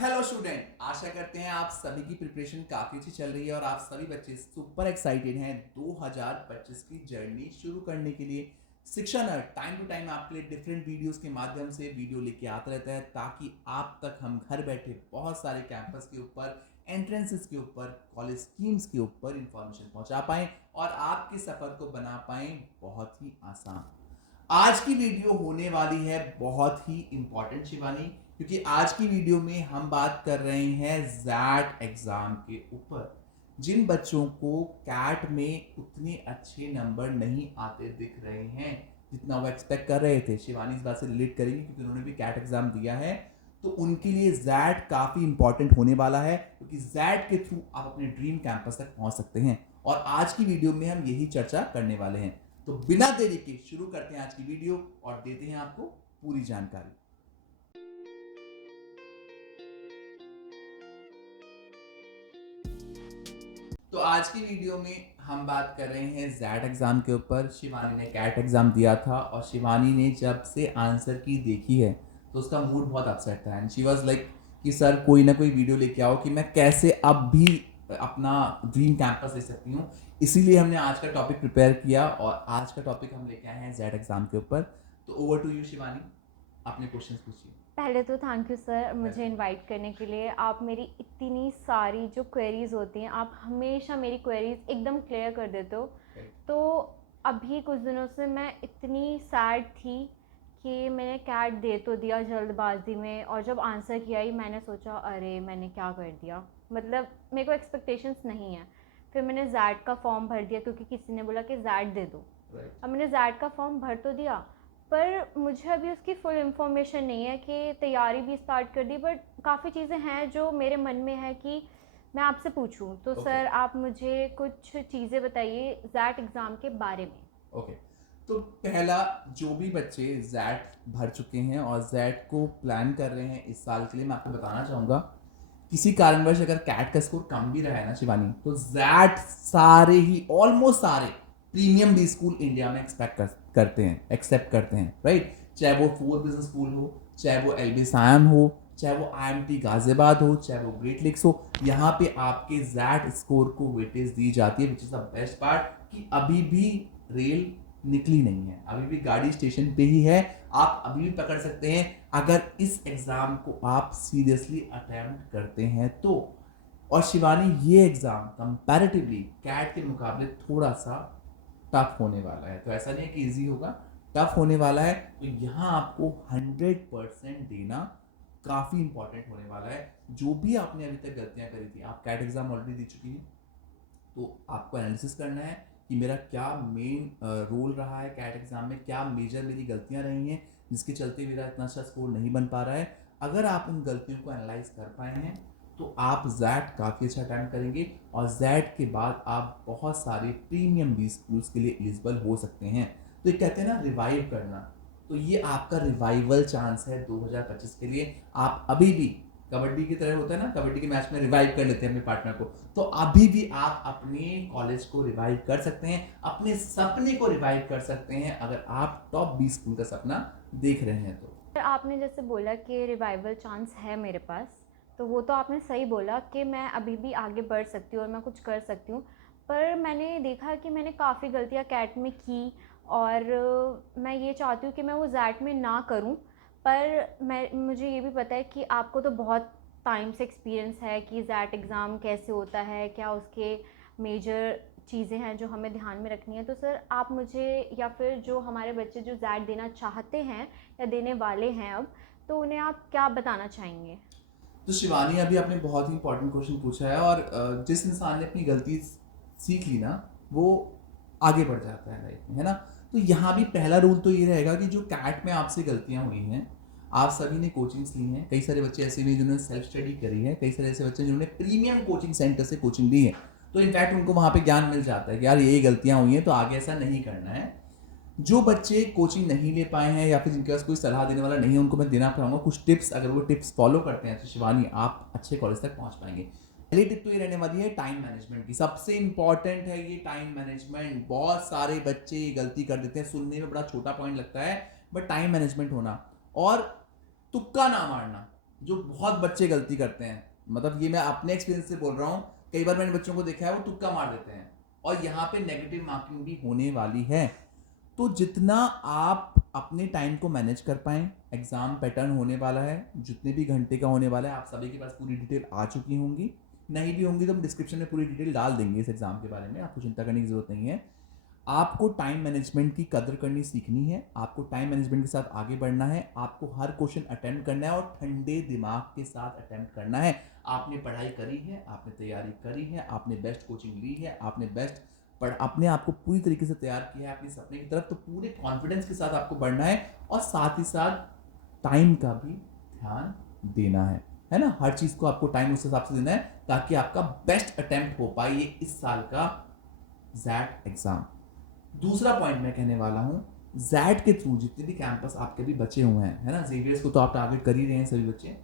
Hello student, आशा करते हैं आप सभी की प्रिपरेशन काफ़ी अच्छी चल रही है और आप सभी बच्चे सुपर एक्साइटेड हैं 2025 की जर्नी शुरू करने के लिए। शिक्षा नर टाइम टू टाइम आपके लिए डिफरेंट वीडियोस के माध्यम से वीडियो लेके आता रहता है ताकि आप तक हम घर बैठे बहुत सारे कैंपस के ऊपर, एंट्रेंसेस के ऊपर, कॉलेज स्कीम्स के ऊपर इंफॉर्मेशन पहुंचा पाएं और आपके सफ़र को बना पाएं बहुत ही आसान। आज की वीडियो होने वाली है बहुत ही इंपॉर्टेंट शिवानी, क्योंकि आज की वीडियो में हम बात कर रहे हैं जैट एग्जाम के ऊपर। जिन बच्चों को कैट में उतने अच्छे नंबर नहीं आते दिख रहे हैं जितना वो एक्सपेक्ट कर रहे थे, शिवानी इस बात से रिलेट करेंगी क्योंकि उन्होंने भी कैट एग्जाम दिया है, तो उनके लिए जैट काफी इंपॉर्टेंट होने वाला है क्योंकि जैट के थ्रू आप अपने ड्रीम कैंपस तक पहुंच सकते हैं। और आज की वीडियो में हम यही चर्चा करने वाले हैं। तो बिना देरी के शुरू करते हैं आज की वीडियो और देते हैं आपको पूरी जानकारी। तो आज की वीडियो में हम बात कर रहे हैं जैट एग्जाम के ऊपर। शिवानी ने कैट एग्जाम दिया था और शिवानी ने जब से आंसर की देखी है तो उसका मूड बहुत अपसेट था एंड शी वाज लाइक कि सर कोई ना कोई वीडियो लेके आओ कि मैं कैसे अब भी अपना ड्रीम कैंपस ले सकती हूँ। इसीलिए हमने आज का टॉपिक प्रिपेयर किया और आज का टॉपिक हम लेके आए हैं जेड एग्जाम के ऊपर। तो ओवर टू यू शिवानी, अपने क्वेश्चंस पूछिए। पहले तो थैंक यू सर मुझे इनवाइट करने के लिए। आप मेरी इतनी सारी जो क्वेरीज होती हैं आप हमेशा मेरी क्वेरीज एकदम क्लियर कर देते हो। तो अभी कुछ दिनों से मैं इतनी सैड थी कि मैंने कैट दे तो दिया जल्दबाजी में, और जब आंसर किया ही मैंने सोचा अरे मैंने क्या कर दिया, मतलब मेरे को एक्सपेक्टेशंस नहीं है। फिर मैंने जैड का फॉर्म भर दिया क्योंकि किसी ने बोला कि जैड दे दो। अब मैंने जैड का फॉर्म भर तो दिया, पर मुझे अभी उसकी फुल इन्फॉर्मेशन नहीं है कि तैयारी भी स्टार्ट कर दी, बट काफ़ी चीज़ें हैं जो मेरे मन में है कि मैं आपसे पूछूं। तो सर आप मुझे कुछ चीज़ें बताइए जैट एग्ज़ाम के बारे में। ओके, तो पहला, जो भी बच्चे जैट भर चुके हैं और जैट को प्लान कर रहे हैं इस साल के लिए, मैं आपको बताना चाहूँगा किसी कारणवश अगर कैट का स्कोर कम भी रहा है ना शिवानी, तो जैट सारे ही ऑलमोस्ट सारे प्रीमियम बी स्कूल इंडिया में करते हैं, एक्सेप्ट करते हैं, राइट। चाहे वो फोर बिजनेस स्कूल हो, चाहे वो एल बी सायन हो, चाहे वो IMT गाजियाबाद हो, चाहे वो ग्रेट लेक्स हो, यहाँ पे आपके जैट स्कोर को वेटेज दी जाती है, which is the best part कि अभी भी रेल निकली नहीं है, अभी भी गाड़ी स्टेशन पे ही है, आप अभी भी पकड़ सकते हैं अगर इस एग्जाम को आप सीरियसली अटेम्प्ट करते हैं तो। और शिवानी, ये एग्जाम कंपैरेटिवली कैट के मुकाबले थोड़ा सा टफ होने वाला है, तो ऐसा नहीं है कि इजी होगा, टफ होने वाला है। तो यहाँ आपको 100% देना काफ़ी इंपॉर्टेंट होने वाला है। जो भी आपने अभी तक गलतियां करी थी, आप कैट एग्जाम ऑलरेडी दे चुकी हैं, तो आपको एनालिसिस करना है कि मेरा क्या मेन रोल रहा है कैट एग्जाम में, क्या मेजर मेरी गलतियां रही हैं जिसके चलते मेरा इतना अच्छा स्कोर नहीं बन पा रहा है। अगर आप उन गलतियों को एनालाइज कर पाए हैं तो आप जैट काफ़ी अच्छा अटैम्प्ट करेंगे और जैट के बाद आप बहुत सारे प्रीमियम बी स्कूल्स के लिए एलिजिबल हो सकते हैं। तो ये कहते हैं ना रिवाइव करना, तो ये आपका रिवाइवल चांस है 2025 के लिए। आप अभी भी कबड्डी की तरह होता है ना, कबड्डी के मैच में रिवाइव कर लेते हैं अपने पार्टनर को, तो अभी भी आप अपने कॉलेज को रिवाइव कर सकते हैं, अपने सपने को रिवाइव कर सकते हैं अगर आप टॉप 20 स्कूल का सपना देख रहे हैं तो। सर आपने जैसे बोला कि रिवाइवल चांस है मेरे पास, तो वो तो आपने सही बोला कि मैं अभी भी आगे बढ़ सकती हूँ और मैं कुछ कर सकती हूँ। पर मैंने देखा कि मैंने काफ़ी गलतियाँ कैट में की, और मैं ये चाहती हूँ कि मैं वो जैट में ना करूँ। पर मुझे ये भी पता है कि आपको तो बहुत टाइम से एक्सपीरियंस है कि जैट एग्ज़ाम कैसे होता है, क्या उसके मेजर चीज़ें हैं जो हमें ध्यान में रखनी है। तो सर आप मुझे, या फिर जो हमारे बच्चे जो जैट देना चाहते हैं या देने वाले हैं अब, तो उन्हें आप क्या बताना चाहेंगे? तो शिवानी, अभी आपने बहुत ही इंपॉर्टेंट क्वेश्चन पूछा है और जिस इंसान ने अपनी गलती सीख ली ना, वो आगे बढ़ जाता है लाइफ में, है ना। तो यहाँ भी पहला रूल तो ये रहेगा कि जो कैट में आपसे गलतियाँ हुई हैं, आप सभी ने कोचिंग्स ली हैं, कई सारे बच्चे ऐसे भी जिन्होंने सेल्फ स्टडी करी है, कई सारे ऐसे बच्चे जिन्होंने प्रीमियम कोचिंग सेंटर से कोचिंग ली है, तो इनफैक्ट उनको वहाँ पे ज्ञान मिल जाता है कि यार ये गलतियाँ हुई हैं तो आगे ऐसा नहीं करना है। जो बच्चे कोचिंग नहीं ले पाए हैं या फिर जिनके पास कोई सलाह देने वाला नहीं है, उनको मैं देना चाहूँगा कुछ टिप्स। अगर वो टिप्स फॉलो करते हैं तो शिवानी आप अच्छे कॉलेज तक पहुँच पाएंगे। पहली टिप तो ये रहने वाली है टाइम मैनेजमेंट की, सबसे इंपॉर्टेंट है ये टाइम मैनेजमेंट। बहुत सारे बच्चे ये गलती कर देते हैं, सुनने में बड़ा छोटा पॉइंट लगता है, बट टाइम मैनेजमेंट होना और तुक्का ना मारना। जो बहुत बच्चे गलती करते हैं, मतलब ये मैं अपने एक्सपीरियंस से बोल रहा हूँ, कई बार मैंने बच्चों को देखा है वो तुक्का मार देते हैं और यहाँ पे नेगेटिव मार्किंग भी होने वाली है। तो जितना आप अपने टाइम को मैनेज कर पाएं, एग्जाम पैटर्न होने वाला है, जितने भी घंटे का होने वाला है, आप सभी के पास पूरी डिटेल आ चुकी होंगी। नहीं भी होंगी तो हम डिस्क्रिप्शन में पूरी डिटेल डाल देंगे इस एग्जाम के बारे में, आपको चिंता करने की जरूरत नहीं है। आपको टाइम मैनेजमेंट की कदर करनी सीखनी है, आपको टाइम मैनेजमेंट के साथ आगे बढ़ना है, आपको हर क्वेश्चन अटेम्प्ट करना है और ठंडे दिमाग के साथ अटेम्प्ट करना है। आपने पढ़ाई करी है, आपने तैयारी करी है, आपने बेस्ट कोचिंग ली है, आपने बेस्ट पढ़ अपने आप को पूरी तरीके से तैयार किया है अपने सपने की तरफ, तो पूरे कॉन्फिडेंस के साथ आपको बढ़ना है और साथ ही साथ टाइम का भी ध्यान देना है ना। हर चीज़ को आपको टाइम उस हिसाब से देना है ताकि आपका बेस्ट अटेम्प्ट हो पाए ये इस साल का जैट एग्जाम। दूसरा पॉइंट मैं कहने वाला हूँ, जैट के थ्रू जितने भी कैंपस आपके भी बचे हुए हैं, है ना, जेवियर्स को तो आप टारगेट कर ही रहे हैं सभी बच्चे,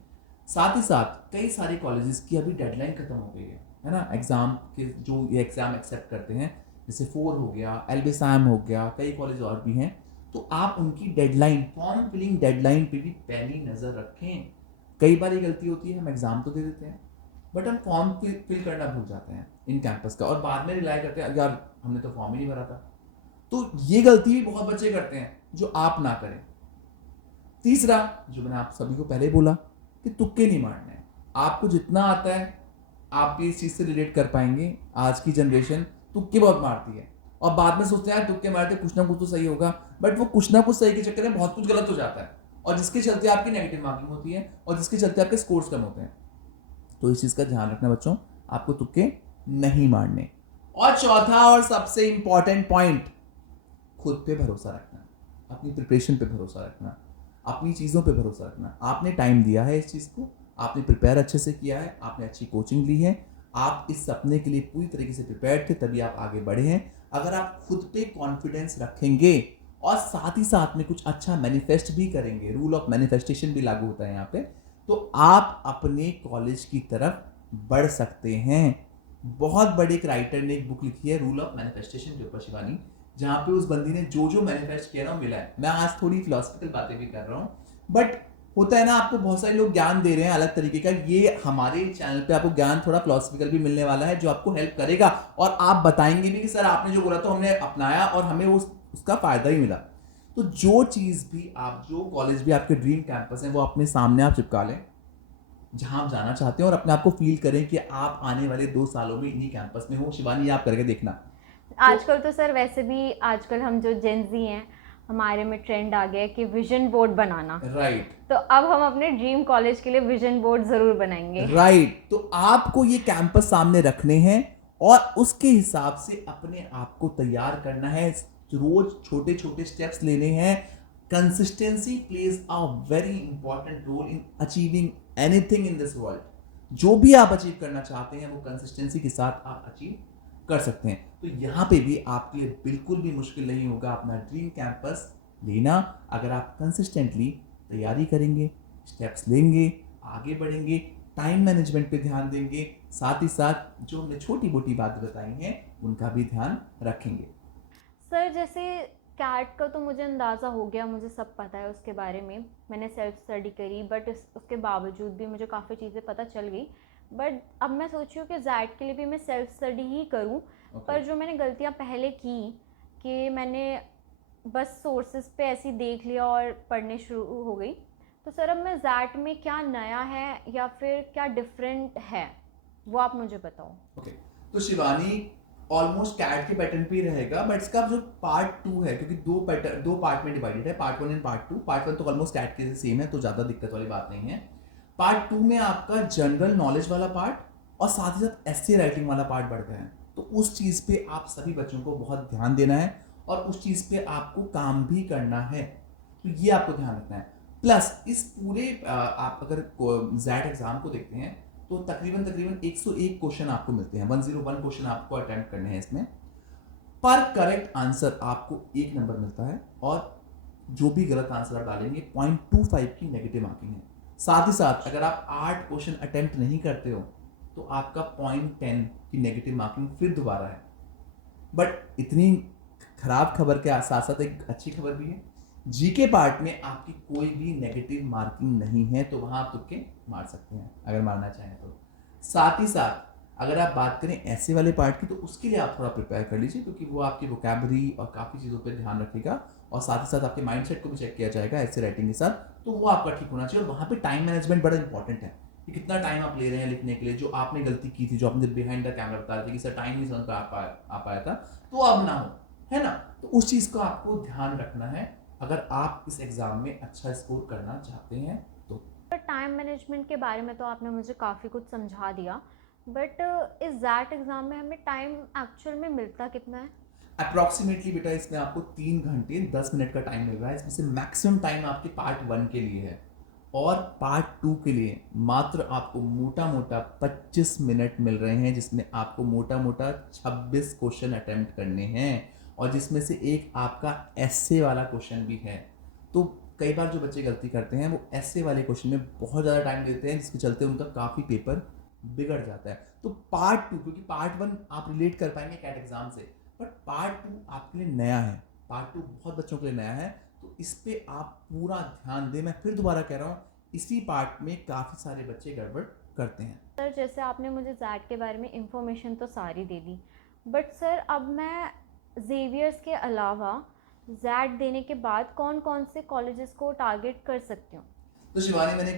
साथ ही साथ कई सारे कॉलेजेस की अभी डेडलाइन खत्म हो गई है ना, एग्जाम के जो ये एग्जाम एक्सेप्ट करते हैं, जैसे 4 हो गया, एलबीएसएम हो गया, कई कॉलेज और भी हैं, तो आप उनकी डेडलाइन, फॉर्म फिलिंग डेडलाइन पे भी पैनी नज़र रखें। कई बार ये गलती होती है, हम एग्जाम तो दे देते हैं बट हम फॉर्म फिल करना भूल जाते हैं इन कैंपस का और बाद में रिलाई करते हैं यार हमने तो फॉर्म ही नहीं भरा था। तो ये गलती भी बहुत बच्चे करते हैं जो आप ना करें। तीसरा, जो मैंने आप सभी को पहले बोला कि तुक्के नहीं मारने हैं, आपको जितना आता है आप भी इस चीज़ से रिलेट कर पाएंगे। आज की जनरेशन तुक्के बहुत मारती है और बाद में सोचते हैं तुक्के मारते कुछ ना कुछ तो सही होगा, बट वो कुछ ना कुछ सही के चक्कर में बहुत कुछ गलत हो जाता है और जिसके चलते आपकी नेगेटिव मार्किंग होती है और जिसके चलते आपके स्कोर्स कम होते हैं। तो इस चीज़ का ध्यान रखना बच्चों, आपको तुक्के नहीं मारने। और चौथा और सबसे इंपॉर्टेंट पॉइंट, खुद पे भरोसा रखना, अपनी प्रिपरेशन पे भरोसा रखना, अपनी चीज़ों पे भरोसा रखना। आपने टाइम दिया है इस चीज़ को, आपने प्रिपेयर अच्छे से किया है, आपने अच्छी कोचिंग ली है, आप इस सपने के लिए पूरी तरीके से प्रिपेयर्ड थे, तभी आप आगे बढ़े हैं। अगर आप खुद पे कॉन्फिडेंस रखेंगे और साथ ही साथ में कुछ अच्छा मैनिफेस्ट भी करेंगे, रूल ऑफ मैनिफेस्टेशन भी लागू होता है यहाँ पे, तो आप अपने कॉलेज की तरफ बढ़ सकते हैं। बहुत बड़े एक राइटर ने एक बुक लिखी है रूल ऑफ मैनिफेस्टेशन के ऊपर शिवानी, जहाँ पे उस बंदी ने जो जो मैनिफेस्ट किया ना मिला है। मैं आज थोड़ी फिलोसफिकल बातें भी कर रहा हूँ, बट होता है ना, आपको बहुत सारे लोग ज्ञान दे रहे हैं अलग तरीके का, ये हमारे चैनल पे आपको ज्ञान थोड़ा फिलोसफिकल भी मिलने वाला है जो आपको हेल्प करेगा और आप बताएंगे भी कि सर आपने जो बोला तो हमने अपनाया और हमें उसका फायदा ही मिला। तो जो चीज़ भी आप, जो कॉलेज भी आपके ड्रीम कैंपस है वो अपने सामने आप चिपका लें जहां आप जाना चाहते हैं और अपने आप को फील करें कि आप आने वाले 2 सालों में इन्हीं कैंपस में हो। शिवानी आप करके देखना। आजकल तो सर वैसे भी आजकल हम जो जेंजी हैं हमारे में ट्रेंड आ गया है कि विजन बोर्ड बनाना। राइट। तो अब हम अपने ड्रीम कॉलेज के लिए विजन बोर्ड ज़रूर बनाएंगे। राइट। तो आपको ये कैंपस सामने रखने हैं और उसके हिसाब से अपने आप को तैयार करना है, रोज छोटे छोटे स्टेप्स लेने हैं। Consistency plays a very important role in achieving anything in this world. जो भी आप अचीव करना चाहते हैं वो कंसिस्टेंसी के साथ आप अचीव कर सकते हैं। तो यहाँ पे भी आपके लिए बिल्कुल भी मुश्किल नहीं होगा अपना ड्रीम कैंपस लेना, अगर आप कंसिस्टेंटली तैयारी करेंगे, स्टेप्स लेंगे, आगे बढ़ेंगे, टाइम मैनेजमेंट पे ध्यान देंगे, साथ ही साथ जो हमने छोटी मोटी बातें बताई हैं उनका भी ध्यान रखेंगे। सर जैसे कैट का तो मुझे अंदाज़ा हो गया, मुझे सब पता है उसके बारे में, मैंने सेल्फ स्टडी करी, बट उसके बावजूद भी मुझे काफ़ी चीज़ें पता चल गई। बट अब मैं सोच रही हूँ कि जैट के लिए भी मैं सेल्फ स्टडी ही करूँ। पर जो मैंने गलतियाँ पहले की कि मैंने बस सोर्सेज पे ऐसे ही देख लिया और पढ़ने शुरू हो गई। तो सर अब मैं जैट में क्या नया है या फिर क्या डिफरेंट है वो आप मुझे बताओ। ओके, तो शिवानी ऑलमोस्ट कैट के पैटर्न पे ही रहेगा, बट इसका जो पार्ट 2 है, क्योंकि दो पार्ट में डिवाइडेड है, पार्ट 1 एंड पार्ट 2। पार्ट 1 तो ऑलमोस्ट कैट के सेम है तो ज़्यादा दिक्कत वाली बात नहीं है। पार्ट 2 में आपका जनरल नॉलेज वाला पार्ट और साथ ही साथ एस्से राइटिंग वाला पार्ट बढ़ गया है। तो उस चीज़ पे आप सभी बच्चों को बहुत ध्यान देना है और उस चीज़ पे आपको काम भी करना है, तो ये आपको ध्यान रखना है। प्लस इस पूरे आप अगर जैट एग्जाम को देखते हैं तो तकरीबन 101 क्वेश्चन आपको मिलते हैं, 101 क्वेश्चन आपको अटेम्प्ट करने हैं। इसमें पर करेक्ट आंसर आपको 1 नंबर मिलता है और जो भी गलत आंसर आप डालेंगे 0.25 की नेगेटिव मार्किंग है। साथ ही साथ अगर आप 8 क्वेश्चन अटेम्प्ट नहीं करते हो तो आपका 0.10 की नेगेटिव मार्किंग फिर दोबारा है। बट इतनी खराब खबर के साथ साथ एक अच्छी खबर भी है जीके पार्ट में आपकी कोई भी नेगेटिव मार्किंग नहीं है, तो वहाँ आप तुक्के मार सकते हैं अगर मारना चाहें तो। साथ ही साथ अगर आप बात करें ऐसे वाले पार्ट की, तो उसके लिए आप थोड़ा प्रिपेयर कर लीजिए, क्योंकि वो आपकी वोकैबुलरी और काफ़ी चीज़ों पर ध्यान रखेगा, और साथ ही साथ आपके माइंडसेट को भी चेक किया जाएगा ऐसे राइटिंग के साथ, तो वो आपका ठीक होना चाहिए। और वहाँ पे टाइम मैनेजमेंट बड़ा इंपॉर्टेंट है कि कितना टाइम आप ले रहे हैं लिखने के लिए। जो आपने गलती की थी, जो आपने बिहाइंड द कैमरा बता रहे थे कि सर टाइम नहीं समझ आ पाया था, तो अब ना हो, है ना। तो उस चीज़ का आपको ध्यान रखना है अगर आप इस एग्ज़ाम में अच्छा स्कोर करना चाहते हैं तो। टाइम मैनेजमेंट के बारे में तो आपने मुझे काफ़ी कुछ समझा दिया, बट इस जैट एग्ज़ाम में हमें टाइम एक्चुअल में मिलता कितना है? अप्रॉक्सीमेटली बेटा इसमें आपको 3 घंटे 10 मिनट का टाइम मिल रहा है। इसमें से मैक्सिमम टाइम आपके पार्ट 1 के लिए है, और पार्ट 2 के लिए मात्र आपको मोटा मोटा 25 मिनट मिल रहे हैं, जिसमें आपको मोटा मोटा 26 क्वेश्चन अटेम्प्ट करने हैं, और जिसमें से एक आपका एस्से वाला क्वेश्चन भी है। तो कई बार जो बच्चे गलती करते हैं वो एस्से वाले क्वेश्चन में बहुत ज़्यादा टाइम देते हैं, जिसके चलते उनका काफ़ी पेपर बिगड़ जाता है। तो पार्ट 2, क्योंकि पार्ट 1 आप रिलेट कर पाएंगे कैट एग्जाम से, बट पार्ट 2 आपके लिए नया है, पार्ट 2 बहुत बच्चों के लिए नया है, तो इस पे आप पूरा ध्यान दें। मैं फिर दोबारा कह रहा हूँ, इसी पार्ट में काफ़ी सारे बच्चे गड़बड़ करते हैं। सर जैसे आपने मुझे जैट के बारे में इंफॉर्मेशन तो सारी दे दी, बट सर अब मैं जेवियर्स के अलावा जैट देने के बाद कौन कौन से कॉलेजेस को टारगेट कर सकती हूँ? तो शिवानी, मैंने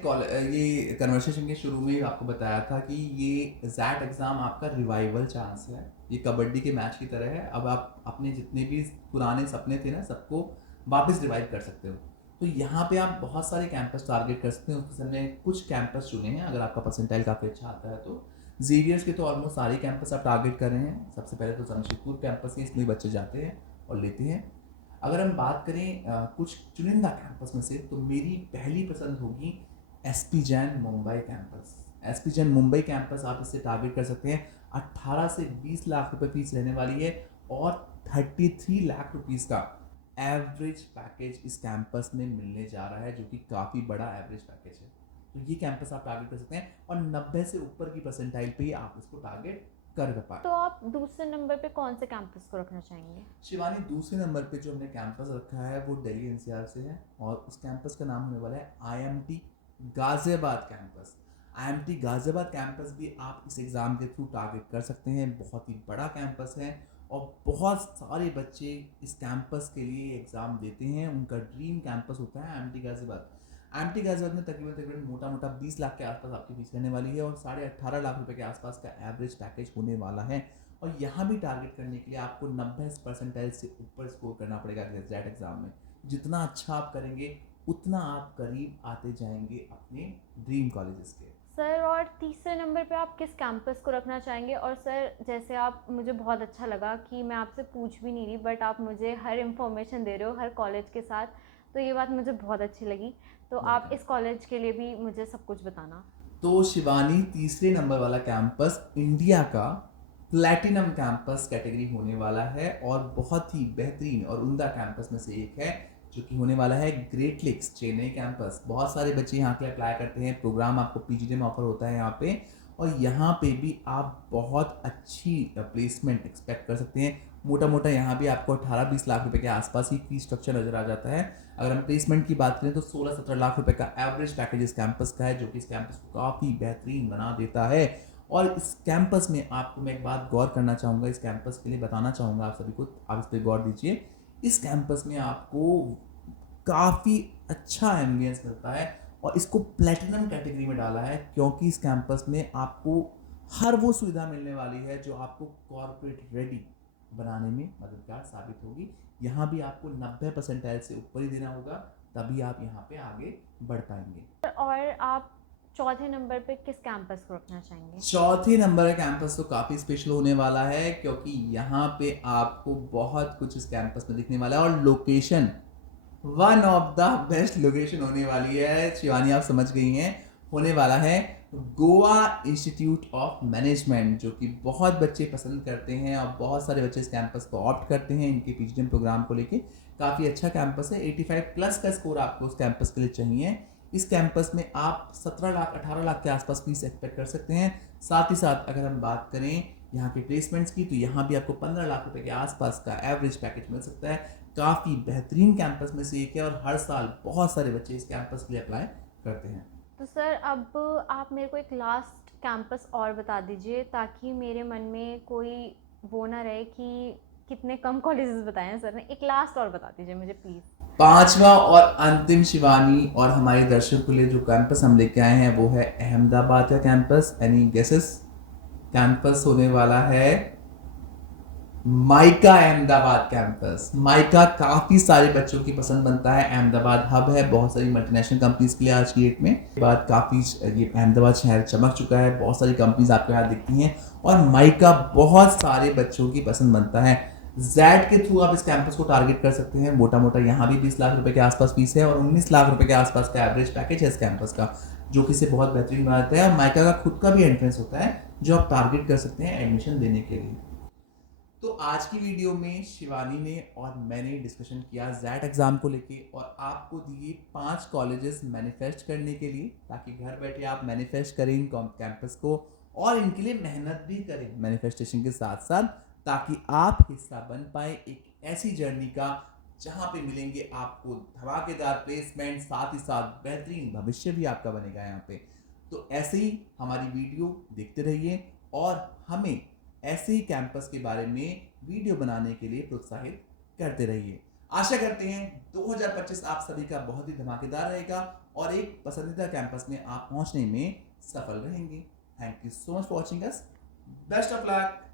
ये कन्वर्सेशन के शुरू में ही आपको बताया था कि ये जैट एग्ज़ाम आपका रिवाइवल चांस है। ये कबड्डी के मैच की तरह है। अब आप अपने जितने भी पुराने सपने थे ना, सबको वापस रिवाइव कर सकते हो। तो यहाँ पे आप बहुत सारे कैंपस टारगेट कर सकते हैं। उसमें से हमने कुछ कैंपस चुने हैं, अगर आपका परसेंटाइल काफ़ी अच्छा आता है तो। जेवियर्स के तो ऑलमोस्ट सारे कैंपस आप टारगेट कर रहे हैं। सबसे पहले तो जमशेदपुर कैंपस है, इसमें बच्चे जाते हैं और लेते हैं। अगर हम बात करें कुछ चुनिंदा कैंपस में से, तो मेरी पहली पसंद होगी SP Jain Mumbai campus. SP Jain Mumbai campus आप इससे टारगेट कर सकते हैं। 18 से 20 लाख रुपए फीस रहने वाली है, और 33 लाख रुपीस का एवरेज पैकेज इस कैंपस में मिलने जा रहा है, जो कि काफ़ी बड़ा एवरेज पैकेज है। तो ये कैंपस आप टारगेट कर सकते हैं, और 90 से ऊपर की परसेंटाइल पे ही आप इसको टारगेट कर पाए। तो आप दूसरे नंबर पे कौन से कैंपस को रखना चाहेंगे? शिवानी, दूसरे नंबर पे जो हमने कैंपस रखा है वो दिल्ली एनसीआर से है, और उस कैंपस का नाम होने वाला है IMT Ghaziabad campus. IMT Ghaziabad campus भी आप इस एग्ज़ाम के थ्रू टारगेट कर सकते हैं। बहुत ही बड़ा कैंपस है, और बहुत सारे बच्चे इस कैंपस के लिए एग्ज़ाम देते हैं। उनका ड्रीम कैंपस होता है आईएमटी गाजियाबाद। आईएमटी गाजियाबाद में तकरीबन तकरीबन मोटा मोटा 20 लाख के आसपास आपकी फीस रहने वाली है, और 18.5 लाख रुपए के आसपास का एवरेज पैकेज होने वाला है। और यहाँ भी टारगेट करने के लिए आपको 90 परसेंटाइल से ऊपर स्कोर करना पड़ेगा जेट एग्ज़ाम में। जितना अच्छा आप करेंगे, उतना आप करीब आते जाएंगे अपने ड्रीम कॉलेजेस के। सर और तीसरे नंबर पे आप किस कैंपस को रखना चाहेंगे? और सर जैसे आप, मुझे बहुत अच्छा लगा कि मैं आपसे पूछ भी नहीं रही, बट आप मुझे हर इन्फॉर्मेशन दे रहे हो हर कॉलेज के साथ, तो ये बात मुझे बहुत अच्छी लगी। तो आप इस कॉलेज के लिए भी मुझे सब कुछ बताना। तो शिवानी, तीसरे नंबर वाला कैंपस इंडिया का प्लैटिनम कैंपस कैटेगरी होने वाला है, और बहुत ही बेहतरीन और उम्दा कैंपस में से एक है, जो कि होने वाला है ग्रेट लेक्स चेन्नई कैंपस। बहुत सारे बच्चे यहाँ के अप्लाई करते हैं। प्रोग्राम आपको पीजीडी में ऑफर होता है यहाँ पे, और यहाँ पे भी आप बहुत अच्छी प्लेसमेंट एक्सपेक्ट कर सकते हैं। मोटा मोटा यहाँ भी आपको 18-20 लाख रुपए के आसपास ही फीस स्ट्रक्चर नजर आ जाता है। अगर हम प्लेसमेंट की बात करें तो 16-17 लाख रुपए का एवरेज पैकेज इस कैंपस का है, जो कि इस कैंपस को काफ़ी बेहतरीन बना देता है। और इस कैंपस में आपको मैं एक बात गौर करना चाहूँगा, इस कैंपस के लिए बताना चाहूँगा आप सभी को, आप इस पर गौर दीजिए। इस कैंपस में आपको काफ़ी अच्छा एम्बियंस मिलता है, और इसको प्लेटिनम कैटेगरी में डाला है क्योंकि इस कैंपस में आपको हर वो सुविधा मिलने वाली है जो आपको कॉर्पोरेट रेडी बनाने में मददगार साबित होगी। यहाँ भी आपको 90 परसेंटाइल से ऊपर ही देना होगा, तभी आप यहाँ पे आगे बढ़ पाएंगे। और आप चौथे नंबर पे किस कैंपस को रखना चाहेंगे? चौथे नंबर का कैंपस तो काफ़ी स्पेशल होने वाला है, क्योंकि यहाँ पे आपको बहुत कुछ इस कैंपस में दिखने वाला है, और location one of the best location होने वाली है। शिवानी, आप समझ गई हैं, होने वाला है गोवा इंस्टीट्यूट ऑफ मैनेजमेंट, जो कि बहुत बच्चे पसंद करते हैं, और बहुत सारे बच्चे इस कैंपस को ऑप्ट करते हैं इनके पीजीडीएम प्रोग्राम को लेके। काफ़ी अच्छा कैंपस है। 85 प्लस का स्कोर आपको उस कैंपस के लिए चाहिए। इस कैंपस में आप 17 लाख 18 लाख के आसपास फीस एक्सपेक्ट कर सकते हैं। साथ ही साथ अगर हम बात करें यहाँ के प्लेसमेंट्स की, तो यहाँ भी आपको 15 लाख रुपए के आसपास का एवरेज पैकेज मिल सकता है। काफ़ी बेहतरीन कैंपस में से एक है और हर साल बहुत सारे बच्चे इस कैंपस के लिए अप्लाई करते हैं। तो सर अब आप मेरे को एक लास्ट कैंपस और बता दीजिए, ताकि मेरे मन में कोई वो ना रहे कि कितने कम कॉलेजेस बताए हैं सर ने। एक लास्ट और बता दीजिए मुझे प्लीज़। पांचवा और अंतिम शिवानी और हमारे दर्शकों के लिए जो कैंपस हम लेके आए हैं वो है अहमदाबाद का कैंपस। Any guesses? कैंपस होने वाला है माइका अहमदाबाद कैंपस। माइका काफ़ी सारे बच्चों की पसंद बनता है। अहमदाबाद हब है बहुत सारी मल्टीनेशनल कंपनीज के लिए आज की डेट में। बाद काफ़ी ये अहमदाबाद शहर चमक चुका है, बहुत सारी कंपनीज आपको यहाँ दिखती हैं और माइका बहुत सारे बच्चों की पसंद बनता है। जैड के थ्रू आप इस कैंपस को टारगेट कर सकते हैं। मोटा मोटा यहाँ भी 20 लाख रुपए के आसपास फीस है और 19 लाख रुपए के आसपास का एवरेज पैकेज है इस कैंपस का, जो कि इसे बहुत बेहतरीन बनाता है। और माइका का खुद का भी एंट्रेंस होता है जो आप टारगेट कर सकते हैं एडमिशन देने के लिए। तो आज की वीडियो में शिवानी ने और मैंने डिस्कशन किया जैट एग्ज़ाम को लेके और आपको दिए 5 कॉलेजेस मैनिफेस्ट करने के लिए, ताकि घर बैठे आप मैनिफेस्ट करें इन कैंपस को और इनके लिए मेहनत भी करें मैनिफेस्टेशन के साथ साथ, ताकि आप हिस्सा बन पाए एक ऐसी जर्नी का जहाँ पे मिलेंगे आपको धमाकेदार प्लेसमेंट, साथ ही साथ बेहतरीन भविष्य भी आपका बनेगा यहाँ पे। तो ऐसे ही हमारी वीडियो देखते रहिए और हमें ऐसे ही कैंपस के बारे में वीडियो बनाने के लिए प्रोत्साहित करते रहिए। आशा करते हैं 2025 आप सभी का बहुत ही धमाकेदार रहेगा और एक पसंदीदा कैंपस में आप पहुंचने में सफल रहेंगे। Thank you so much for watching us. Best of luck.